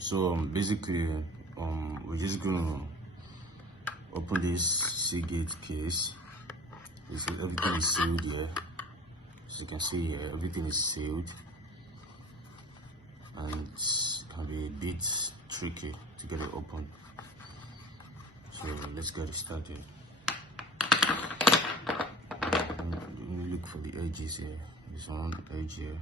So basically we're just gonna open this Seagate case. Everything is sealed here. As you can see here, everything is sealed, and it can be a bit tricky to get it open. So let's get it started. Look for the edges here. There's one edge here.